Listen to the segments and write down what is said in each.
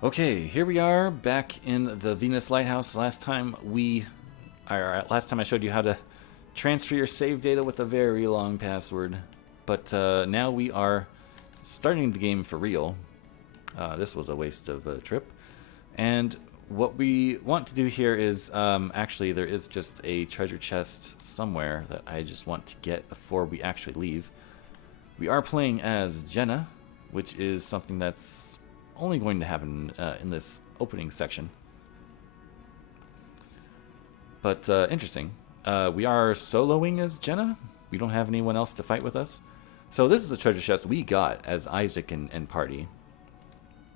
Okay, here we are back in the Venus Lighthouse. Last time I showed you how to transfer your save data with a very long password, but now we are starting the game for real. This was a waste of a trip, and what we want to do here is actually there is just a treasure chest somewhere that I just want to get before we actually leave. We are playing as Jenna, which is something that's only going to happen in this opening section. But interesting. We are soloing as Jenna. We don't have anyone else to fight with us. So this is the treasure chest we got as Isaac and party.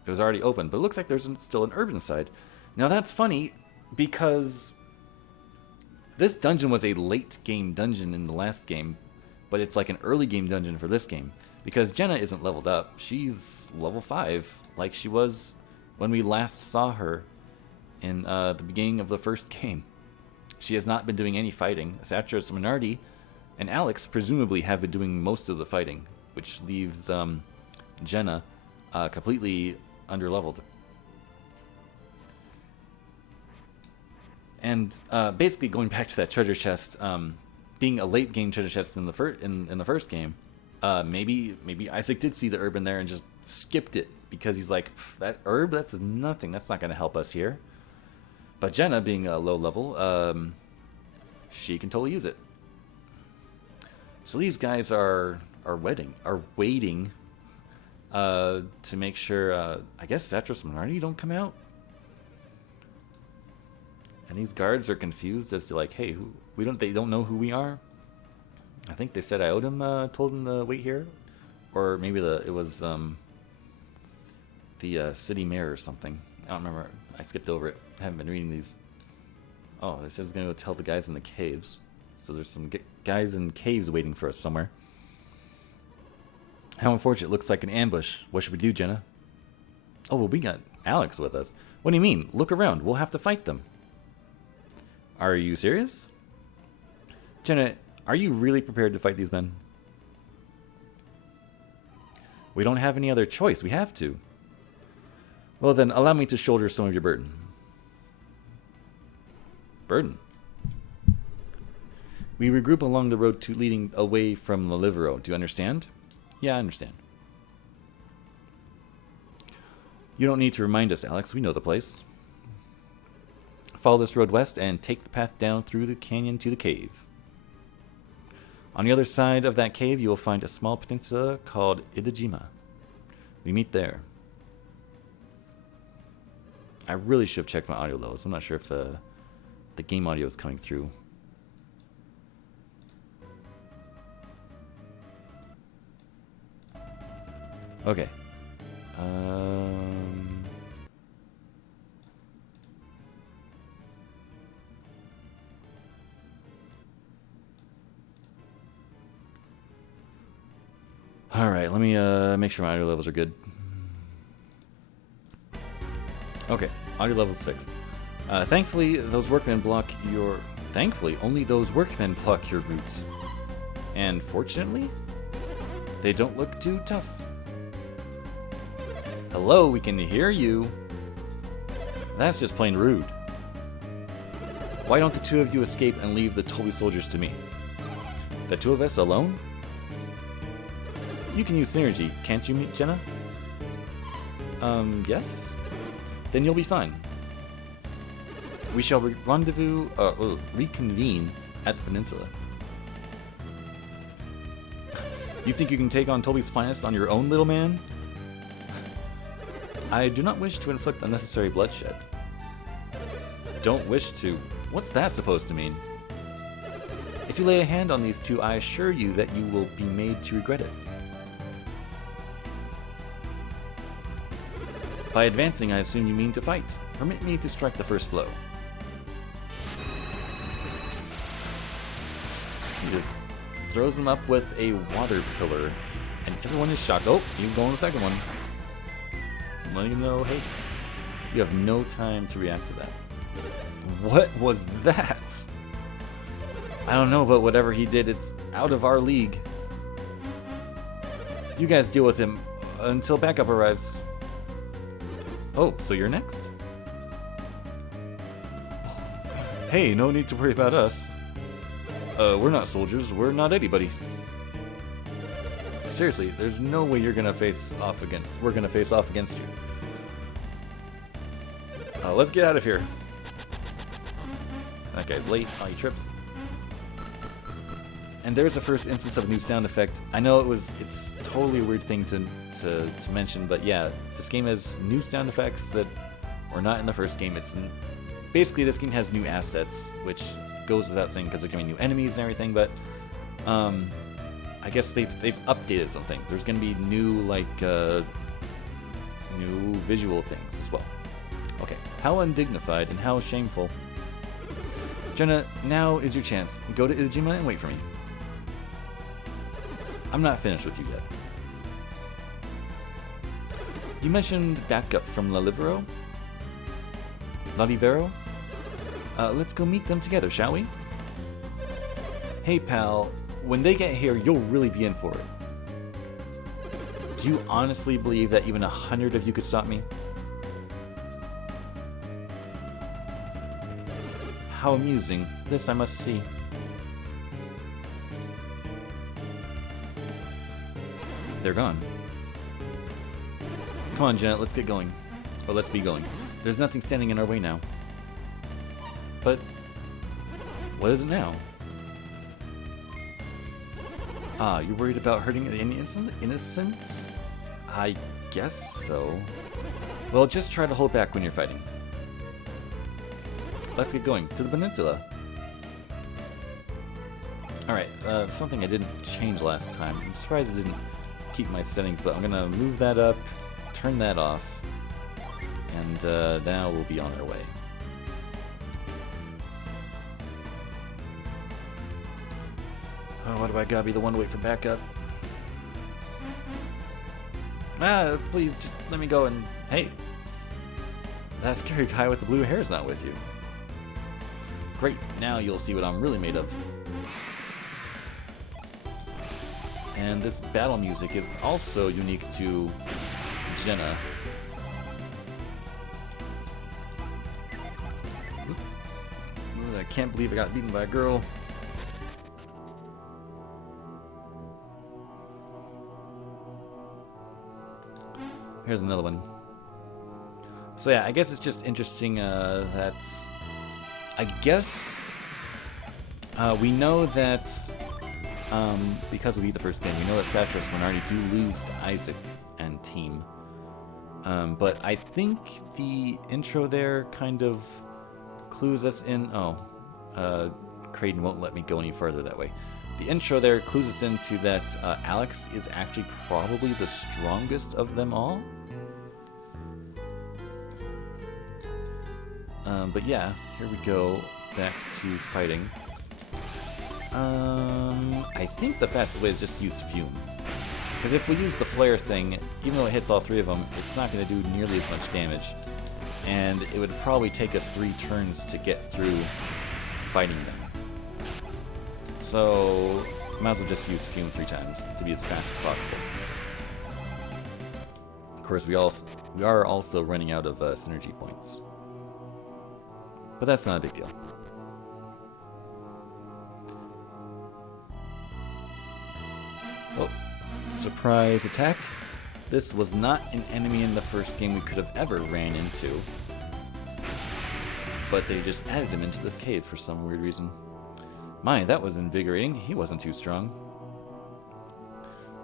It was already open, but it looks like there's still an urban side. Now that's funny because this dungeon was a late game dungeon in the last game, but it's like an early game dungeon for this game. Because Jenna isn't leveled up. She's level 5, like she was when we last saw her in the beginning of the first game. She has not been doing any fighting. Satras, Minardi, and Alex presumably have been doing most of the fighting, which leaves Jenna completely underleveled. And basically going back to that treasure chest, being a late game treasure chest in the first game, maybe Isaac did see the herb in there and just skipped it because he's like, that herb, that's nothing. That's not going to help us here. But Jenna, being a low level, she can totally use it. So these guys are waiting to make sure. I guess Zatros and Minardi don't come out. And these guards are confused as to like, hey, they don't know who we are. I think they said I owed him, told him to wait here, or maybe it was the city mayor or something. I don't remember. I skipped over it. I haven't been reading these. Oh, they said I was going to go tell the guys in the caves. So there's some guys in caves waiting for us somewhere. How unfortunate! Looks like an ambush. What should we do, Jenna? Oh, well, we got Alex with us. What do you mean? Look around. We'll have to fight them. Are you serious, Jenna? Are you really prepared to fight these men? We don't have any other choice. We have to. Well then, allow me to shoulder some of your burden. Burden? We regroup along the road leading away from the Livero. Do you understand? Yeah, I understand. You don't need to remind us, Alex. We know the place. Follow this road west and take the path down through the canyon to the cave. On the other side of that cave, you will find a small peninsula called Idejima. We meet there. I really should have checked my audio levels. I'm not sure if the game audio is coming through. Okay. Alright, let me make sure my audio levels are good. Okay, audio levels fixed. Thankfully, only those workmen block your route. And fortunately, they don't look too tough. Hello, we can hear you. That's just plain rude. Why don't the two of you escape and leave the Toby soldiers to me? The two of us alone? You can use synergy, can't you, Jenna? Yes? Then you'll be fine. We shall reconvene at the peninsula. You think you can take on Toby's finest on your own, little man? I do not wish to inflict unnecessary bloodshed. Don't wish to? What's that supposed to mean? If you lay a hand on these two, I assure you that you will be made to regret it. By advancing, I assume you mean to fight. Permit me to strike the first blow. He just throws him up with a water pillar, and everyone is shocked. Oh, he's going the second one. I'm letting him know, hey, you have no time to react to that. What was that? I don't know, but whatever he did, it's out of our league. You guys deal with him until backup arrives. Oh, so you're next? Hey, no need to worry about us. We're not soldiers. We're not anybody. Seriously, there's no way you're gonna face off against. We're gonna face off against you. Let's get out of here. That guy's late. Oh, he trips. And there's the first instance of a new sound effect. I know it's totally a weird thing to mention, but yeah, this game has new sound effects that were not in the first game. Basically this game has new assets, which goes without saying because they're giving new enemies and everything. But I guess they've updated some things. There's going to be new new visual things as well. Okay, how undignified and how shameful. Jenna, now is your chance. Go to Idejima and wait for me. I'm not finished with you yet. You mentioned backup from La Livero? Let's go meet them together, shall we? Hey pal, when they get here, you'll really be in for it. Do you honestly believe that even 100 of you could stop me? How amusing. This I must see. They're gone. Come on, Jenna, let's get going. Or let's be going. There's nothing standing in our way now. But what is it now? Ah, you're worried about hurting the innocents? I guess so. Well, just try to hold back when you're fighting. Let's get going to the peninsula. Alright, something I didn't change last time. I'm surprised I didn't keep my settings, but I'm gonna move that up, turn that off, and now we'll be on our way. Oh, why do I gotta be the one to wait for backup? Ah, please, just let me go and... Hey! That scary guy with the blue hair is not with you. Great, now you'll see what I'm really made of. And this battle music is also unique to Jenna. I can't believe I got beaten by a girl. Here's another one. So yeah, I guess it's just interesting that... I guess we know that because we beat the first game, we know that Satras and Minardi do lose to Isaac and team. But I think the intro there kind of clues us in... Oh, Kraden won't let me go any further that way. The intro there clues us into that Alex is actually probably the strongest of them all. But yeah, here we go, back to fighting. I think the fastest way is just use Fume. Because if we use the flare thing, even though it hits all three of them, it's not going to do nearly as much damage. And it would probably take us 3 turns to get through fighting them. So, might as well just use Fume 3 times to be as fast as possible. Of course, we are also running out of synergy points. But that's not a big deal. Oh, surprise attack. This was not an enemy in the first game we could have ever ran into. But they just added him into this cave for some weird reason. My, that was invigorating. He wasn't too strong.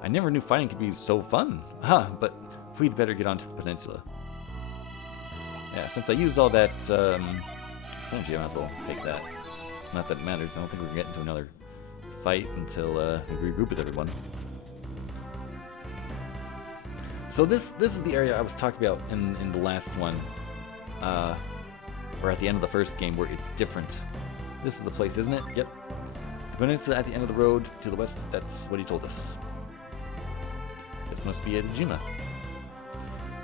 I never knew fighting could be so fun. But we'd better get onto the peninsula. Yeah, since I used all that synergy, I might as well take that. Not that it matters. I don't think we're going to get into another fight until we regroup with everyone. So this is the area I was talking about in the last one. Or at the end of the first game where it's different. This is the place, isn't it? Yep. The peninsula at the end of the road to the west, that's what he told us. This must be Idejima.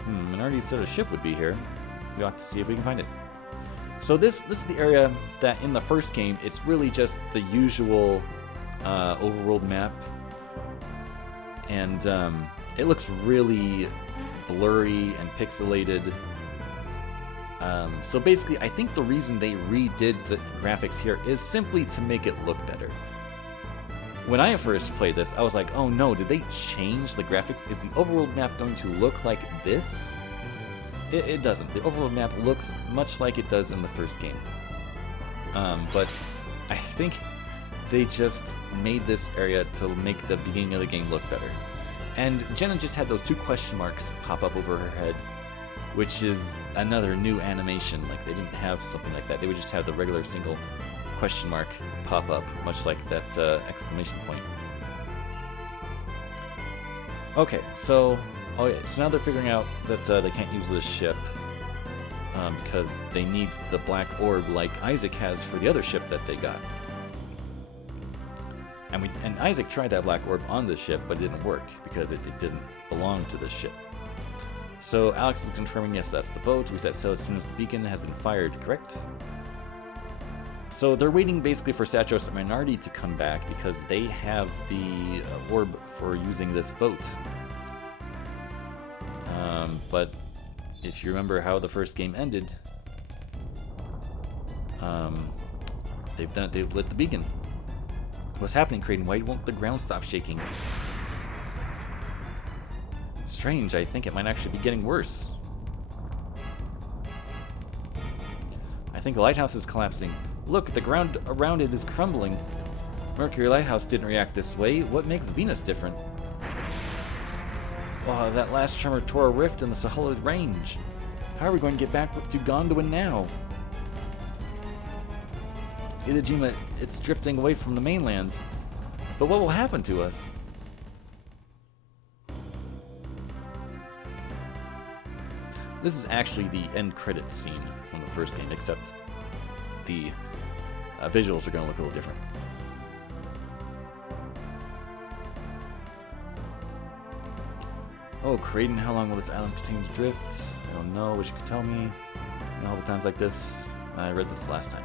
Minardi said a ship would be here. We ought to see if we can find it. So this is the area that in the first game, it's really just the usual overworld map. And it looks really blurry and pixelated. So basically, I think the reason they redid the graphics here is simply to make it look better. When I first played this, I was like, oh no, did they change the graphics? Is the overworld map going to look like this? It doesn't. The overworld map looks much like it does in the first game. But I think they just made this area to make the beginning of the game look better. And Jenna just had those 2 question marks pop up over her head, which is another new animation. Like, they didn't have something like that. They would just have the regular single question mark pop up, much like that exclamation point. Okay, so now they're figuring out that they can't use this ship because they need the black orb like Isaac has for the other ship that they got. And Isaac tried that black orb on the ship, but it didn't work because it didn't belong to the ship. So Alex is confirming, yes, that's the boat. We set sail as soon as the beacon has been fired, correct? So they're waiting basically for Satros and Minardi to come back because they have the orb for using this boat. But if you remember how the first game ended, they've lit the beacon. What's happening, Kraden? Why won't the ground stop shaking? Strange, I think it might actually be getting worse. I think the lighthouse is collapsing. Look, the ground around it is crumbling. Mercury Lighthouse didn't react this way. What makes Venus different? Oh, that last tremor tore a rift in the Suhalla range. How are we going to get back to Gondolin now? Idejima, it's drifting away from the mainland. But what will happen to us? This is actually the end credits scene from the first game, except the visuals are going to look a little different. Oh, Kraden, how long will this island continue to drift? I don't know. Wish you could tell me. You know, all the times like this. I read this last time.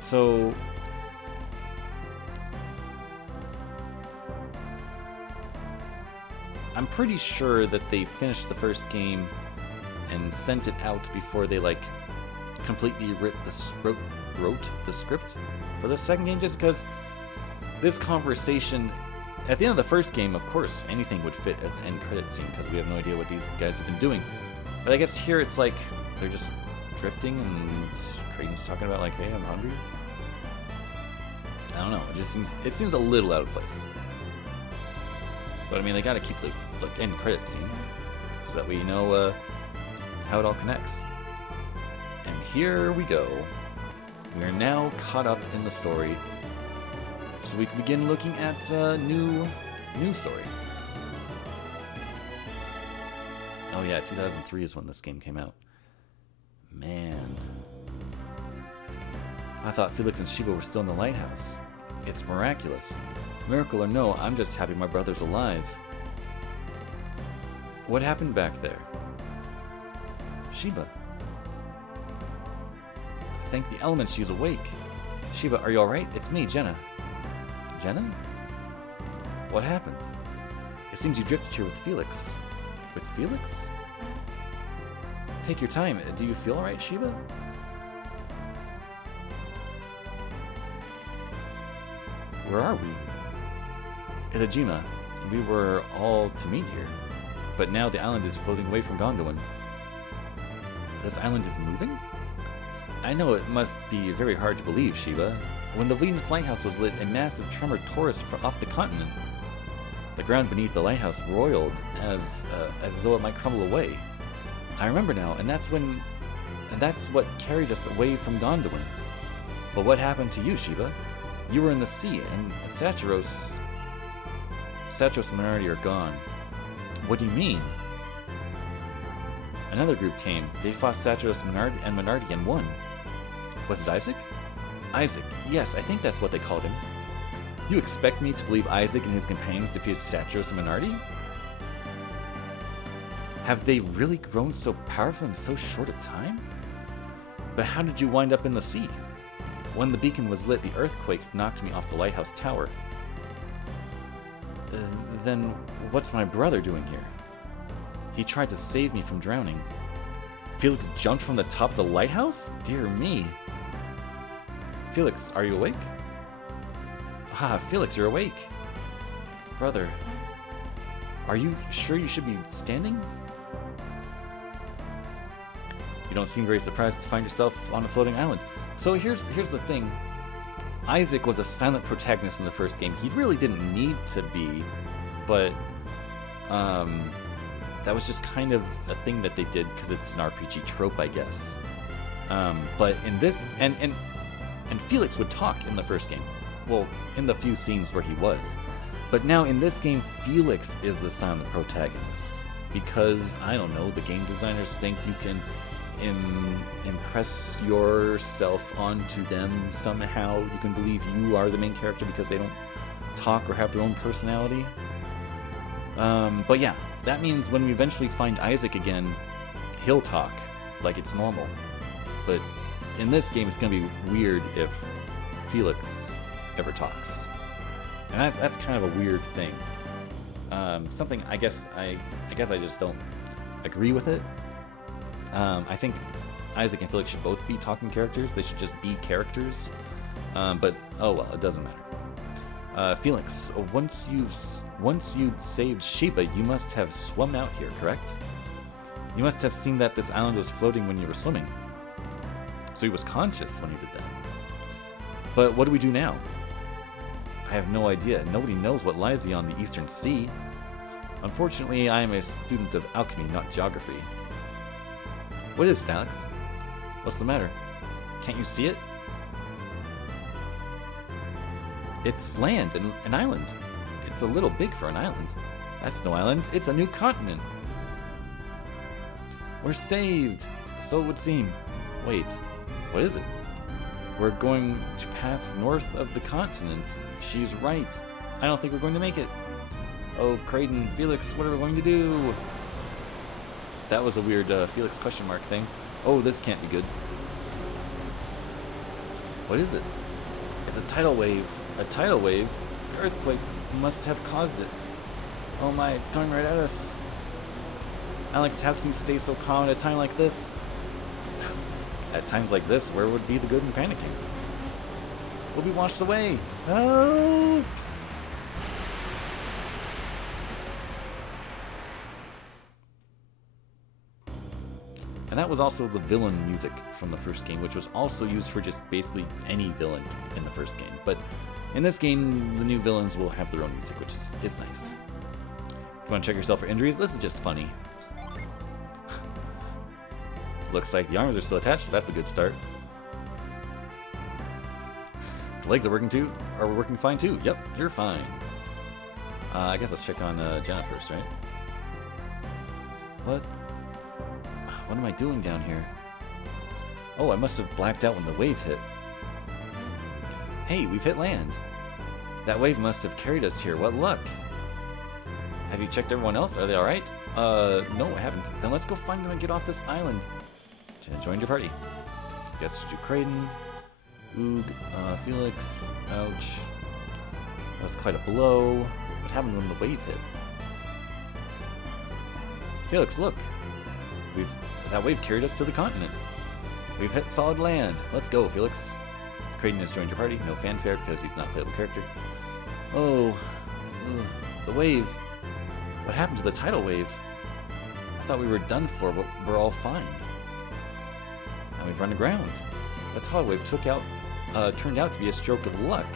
So I'm pretty sure that they finished the first game and sent it out before they like completely wrote the script for the second game, just because this conversation at the end of the first game, of course, anything would fit as an end credit scene because we have no idea what these guys have been doing. But I guess here it's like they're just drifting and Kraden's talking about like, hey, I'm hungry. I don't know. It seems a little out of place. But I mean, they got to keep the end credit scene so that we know how it all connects. And here we go. We are now caught up in the story, so we can begin looking at new story. Oh yeah, 2003 is when this game came out. Man, I thought Felix and Sheba were still in the lighthouse. It's miraculous. Miracle or no, I'm just happy my brother's alive. What happened back there? Sheba. Thank the elements she's awake. Sheba, are you alright? It's me, Jenna. Jenna? What happened? It seems you drifted here with Felix. With Felix? Take your time. Do you feel alright, Sheba? Where are we? Idojima. We were all to meet here. But now the island is floating away from Gondolin. This island is moving? I know it must be very hard to believe, Sheba. When the Venus Lighthouse was lit, a massive tremor tore us off the continent. The ground beneath the lighthouse roiled as though it might crumble away. I remember now, and that's what carried us away from Gondolin. But what happened to you, Sheba? You were in the sea, and Satros and Minardi are gone. What do you mean? Another group came. They fought Satros and Minardi and won. Was it Isaac? Isaac. Yes, I think that's what they called him. You expect me to believe Isaac and his companions defeated Satros and Minardi? Have they really grown so powerful in so short a time? But how did you wind up in the sea? When the beacon was lit, the earthquake knocked me off the lighthouse tower. Then what's my brother doing here? He tried to save me from drowning. Felix jumped from the top of the lighthouse? Dear me. Felix, are you awake? Ah, Felix, you're awake. Brother, are you sure you should be standing? You don't seem very surprised to find yourself on a floating island. So here's the thing. Isaac was a silent protagonist in the first game. He really didn't need to be, but that was just kind of a thing that they did because it's an RPG trope, I guess. But in this, and Felix would talk in the first game. Well, in the few scenes where he was. But now in this game, Felix is the silent protagonist. Because, I don't know, the game designers think you can impress yourself onto them somehow. You can believe you are the main character because they don't talk or have their own personality. But yeah, that means when we eventually find Isaac again, he'll talk like it's normal. But in this game, it's going to be weird if Felix ever talks. And that's kind of a weird thing. Something I guess I just don't agree with it. I think Isaac and Felix should both be talking characters. They should just be characters. But oh well, it doesn't matter. Felix, once you'd saved Sheba, you must have swum out here, correct? You must have seen that this island was floating when you were swimming. So he was conscious when he did that. But what do we do now? I have no idea. Nobody knows what lies beyond the Eastern Sea. Unfortunately, I am a student of alchemy, not geography. What is it, Alex? What's the matter? Can't you see it? It's land, an island. It's a little big for an island. That's no island. It's a new continent. We're saved. So it would seem. Wait, what is it? We're going to pass north of the continent. She's right. I don't think we're going to make it. Oh, Kraden, Felix, what are we going to do? That was a weird Felix question mark thing. Oh, this can't be good. What is it? It's a tidal wave. A tidal wave? The earthquake must have caused it. Oh my, it's coming right at us. Alex, how can you stay so calm at a time like this? At times like this, where would be the good in panicking? We'll be washed away. Oh! And that was also the villain music from the first game, which was also used for just basically any villain in the first game. But in this game, the new villains will have their own music, which is nice. If you want to check yourself for injuries, this is just funny. Looks like the arms are still attached. That's a good start. The legs are working fine too. Yep, you're fine. I guess let's check on Jenna first, right? What am I doing down here? Oh, I must have blacked out when the wave hit. Hey, we've hit land. That wave must have carried us here. What luck. Have you checked everyone else? Are they alright? No, I haven't. Then let's go find them and get off this island. Jenna joined your party. Guess you do Kraden. Oog, Felix. Ouch. That was quite a blow. What happened when the wave hit? Felix, look. That wave carried us to the continent. We've hit solid land. Let's go, Felix. Kraden has joined your party. No fanfare because he's not a playable character. Oh, the wave. What happened to the tidal wave? I thought we were done for, but we're all fine. And we've run aground. The tidal wave turned out to be a stroke of luck.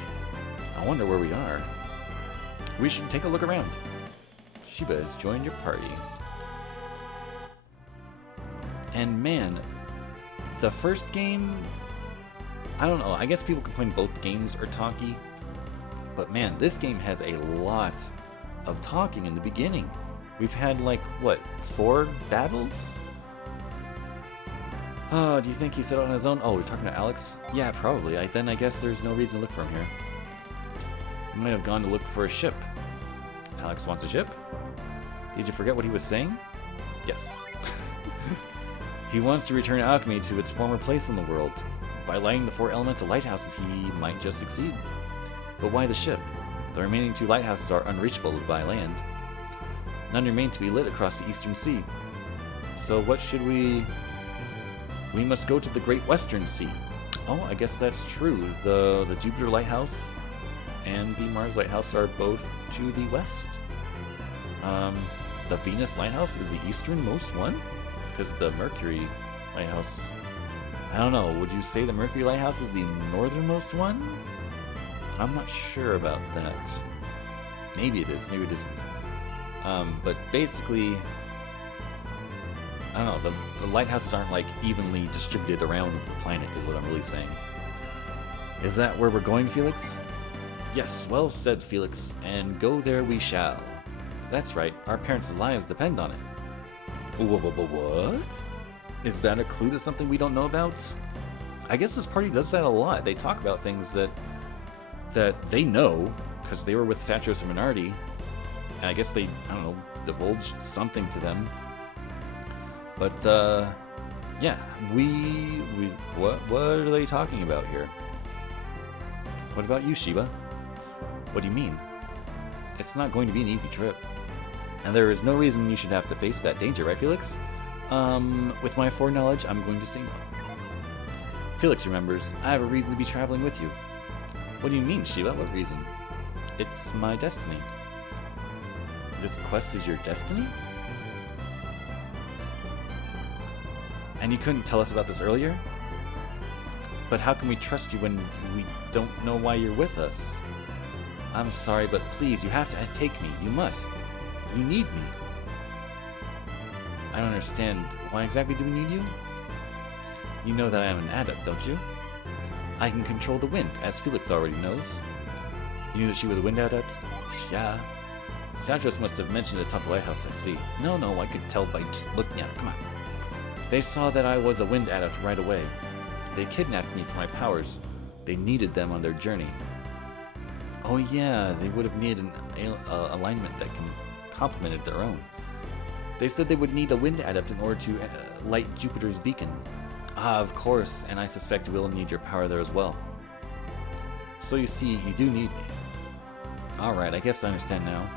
I wonder where we are. We should take a look around. Sheba has joined your party. And man, the first game, I don't know, I guess people complain both games are talky, but man, this game has a lot of talking in the beginning. We've had like, what, 4 battles? Oh, do you think he set out on his own? Oh, we're talking to Alex? Yeah, probably. Then I guess there's no reason to look for him here. He might have gone to look for a ship. Alex wants a ship? Did you forget what he was saying? Yes. He wants to return alchemy to its former place in the world. By lighting the 4 elemental lighthouses, he might just succeed. But why the ship? The remaining 2 lighthouses are unreachable by land. None remain to be lit across the eastern sea. So what should we... We must go to the Great Western Sea. Oh, I guess that's true. The Jupiter Lighthouse and the Mars Lighthouse are both to the west. The Venus Lighthouse is the easternmost one? Because the Mercury Lighthouse... I don't know, would you say the Mercury Lighthouse is the northernmost one? I'm not sure about that. Maybe it is, maybe it isn't. But basically... I don't know, the lighthouses aren't like evenly distributed around the planet is what I'm really saying. Is that where we're going, Felix? Yes, well said, Felix, and go there we shall. That's right, our parents' lives depend on it. What? Is that a clue to something we don't know about? I guess this party does that a lot. They talk about things that they know, because they were with Satros and Minardi, and I guess they, I don't know, divulged something to them. But, yeah, what are they talking about here? What about you, Sheba? What do you mean? It's not going to be an easy trip. And there is no reason you should have to face that danger, right, Felix? With my foreknowledge, I'm going to say no. Felix remembers, I have a reason to be traveling with you. What do you mean, Sheba? What reason? It's my destiny. This quest is your destiny? And you couldn't tell us about this earlier? But how can we trust you when we don't know why you're with us? I'm sorry, but please, you have to take me. You must. You need me. I don't understand. Why exactly do we need you? You know that I am an adept, don't you? I can control the wind, as Felix already knows. You knew that she was a wind adept? Yeah. Satros must have mentioned it at the lighthouse, I see. No, I could tell by just looking at it. Come on. They saw that I was a wind adept right away. They kidnapped me for my powers. They needed them on their journey. Oh yeah, they would have needed an alignment that complemented their own. They said they would need a wind adept in order to light Jupiter's beacon. Ah, of course, and I suspect we'll need your power there as well. So you see, you do need me. Alright, I guess I understand now.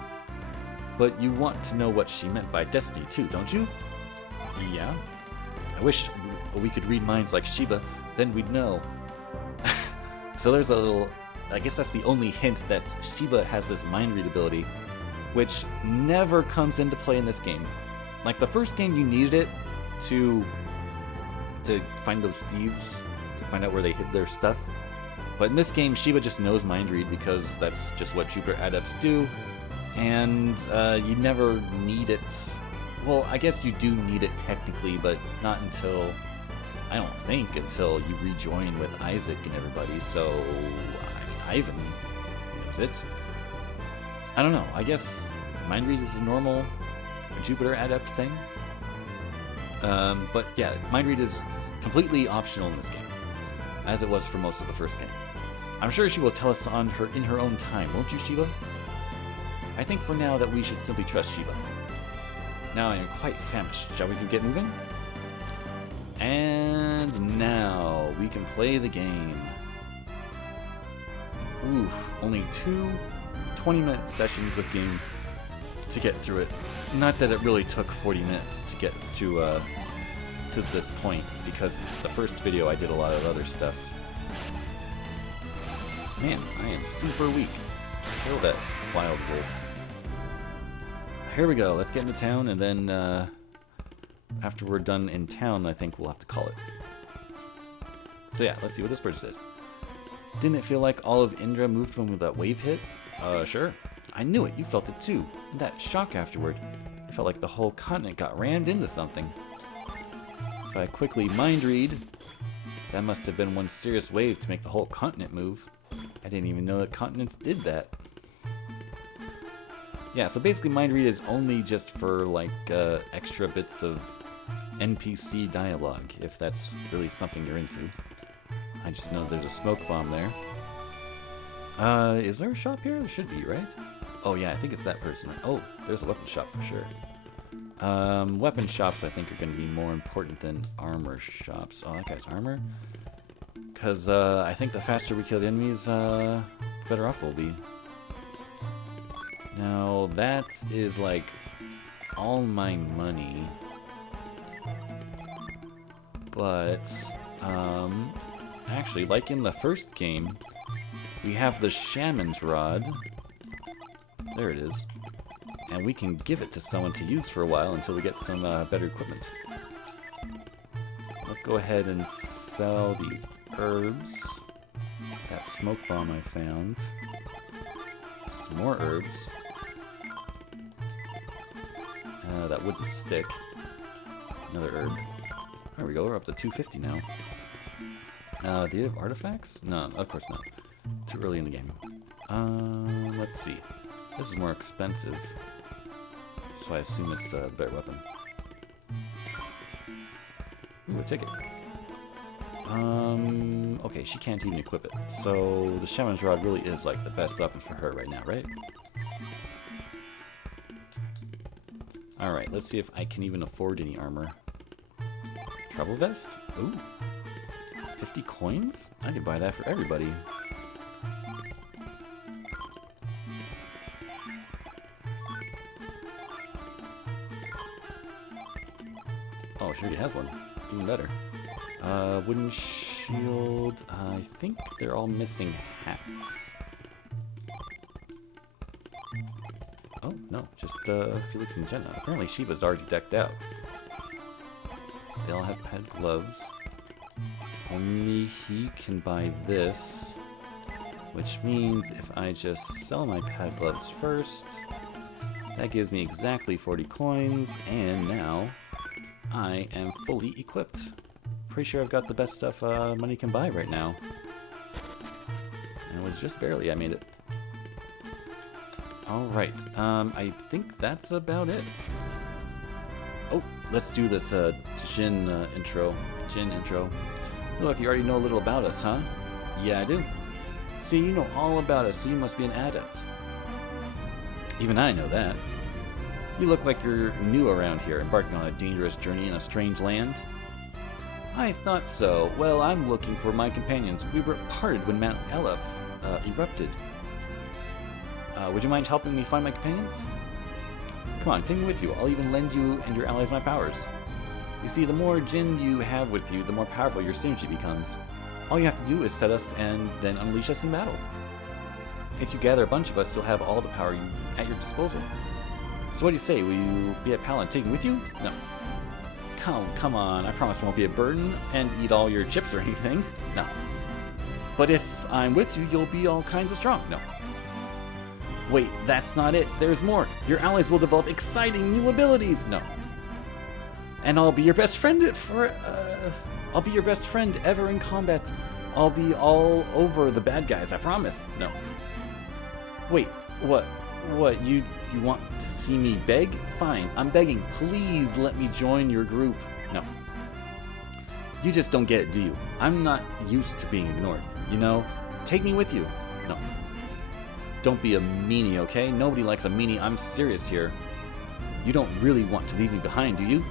But you want to know what she meant by destiny too, don't you? Yeah. I wish we could read minds like Sheba, then we'd know. So there's a little... I guess that's the only hint that Sheba has this mind read ability, which never comes into play in this game. Like the first game, you needed it to find those thieves, to find out where they hid their stuff. But in this game, Sheba just knows mind read because that's just what Jupiter adepts do, and you never need it. Well, I guess you do need it technically, but not until, I don't think, until you rejoin with Isaac and everybody, so Ivan knows it. I don't know, I guess mind read is a normal Jupiter adept thing. But yeah, mind read is completely optional in this game, as it was for most of the first game. I'm sure she will tell us in her own time, won't you, Sheba? I think for now that we should simply trust Sheba. Now I am quite famished. Shall we get moving? And now we can play the game. Oof, only 2 20-minute sessions of game to get through it. Not that it really took 40 minutes to get to this point, because the first video I did a lot of other stuff. Man, I am super weak. Kill that wild wolf. Here we go, let's get into town, and then after we're done in town, I think we'll have to call it. So yeah, let's see what this person says. Didn't it feel like all of Indra moved when that wave hit? Sure. I knew it, you felt it too. And that shock afterward. It felt like the whole continent got rammed into something. If I quickly mind read, that must have been one serious wave to make the whole continent move. I didn't even know that continents did that. Yeah, so basically mind read is only just for like extra bits of NPC dialogue, if that's really something you're into. I just know there's a smoke bomb there. Is there a shop here? There should be, right? Oh yeah, I think it's that person. Oh, there's a weapon shop for sure. Weapon shops I think are going to be more important than armor shops. Oh, that guy's armor? Because I think the faster we kill the enemies, better off we'll be. Now, that is like all my money. But, actually, like in the first game, we have the Shaman's Rod. There it is. And we can give it to someone to use for a while until we get some better equipment. Let's go ahead and sell these herbs. That smoke bomb I found. Some more herbs. That wooden stick. Another herb. There we go, we're up to 250 now. Do you have artifacts? No, of course not. Too early in the game. Let's see. This is more expensive. So I assume it's the better weapon. Ooh, a ticket. Okay, she can't even equip it. So the Shaman's Rod really is like the best weapon for her right now, right? Alright, let's see if I can even afford any armor. Travel vest? Ooh. 50 coins? I could buy that for everybody. Oh, she already has one. Even better. Wooden shield. I think they're all missing hats. Oh, no. Just Felix and Jenna. Apparently Sheba's already decked out. They all have pad gloves. Only he can buy this. Which means if I just sell my pad gloves first, that gives me exactly 40 coins, and now I am fully equipped. Pretty sure I've got the best stuff money can buy right now. And it was just barely I made it. Alright, I think that's about it. Oh, let's do this Djinn intro. Djinn intro. Look, you already know a little about us, huh? Yeah, I do. See, you know all about us, so you must be an adept. Even I know that. You look like you're new around here, embarking on a dangerous journey in a strange land. I thought so. Well, I'm looking for my companions. We were parted when Mount Aleph erupted. Would you mind helping me find my companions? Come on, take me with you. I'll even lend you and your allies my powers. You see, the more Djinn you have with you, the more powerful your synergy becomes. All you have to do is set us and then unleash us in battle. If you gather a bunch of us, you'll have all the power at your disposal. So what do you say? Will you be a pal and take me with you? No. Come on. I promise I won't be a burden and eat all your chips or anything. No. But if I'm with you, you'll be all kinds of strong. No. Wait, that's not it. There's more. Your allies will develop exciting new abilities. No. And I'll be your best friend I'll be your best friend ever in combat. I'll be all over the bad guys, I promise. No. Wait, what? What, you want to see me beg? Fine, I'm begging. Please let me join your group. No. You just don't get it, do you? I'm not used to being ignored. You know, take me with you. No. Don't be a meanie, okay? Nobody likes a meanie. I'm serious here. You don't really want to leave me behind, do you?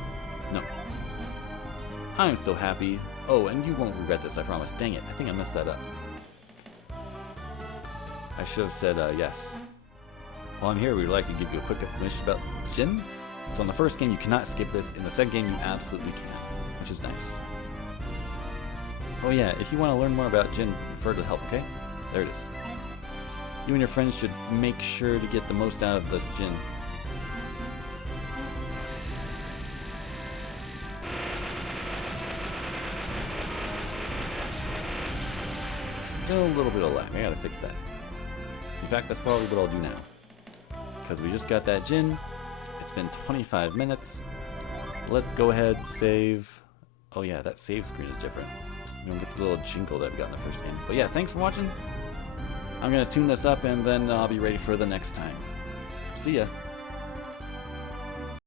No. I'm so happy. Oh, and you won't regret this, I promise. Dang it, I think I messed that up. I should have said yes. While I'm here, we would like to give you a quick explanation about Djinn. So in the first game, you cannot skip this. In the second game, you absolutely can, which is nice. Oh yeah, if you want to learn more about Djinn, refer to help, okay? There it is. You and your friends should make sure to get the most out of this Djinn. Still a little bit of lag. I gotta fix that. In fact, that's probably what I'll do now. Because we just got that Djinn. It's been 25 minutes. Let's go ahead, save. Oh yeah, that save screen is different. We don't get the little jingle that we got in the first game. But yeah, thanks for watching. I'm going to tune this up and then I'll be ready for the next time. See ya.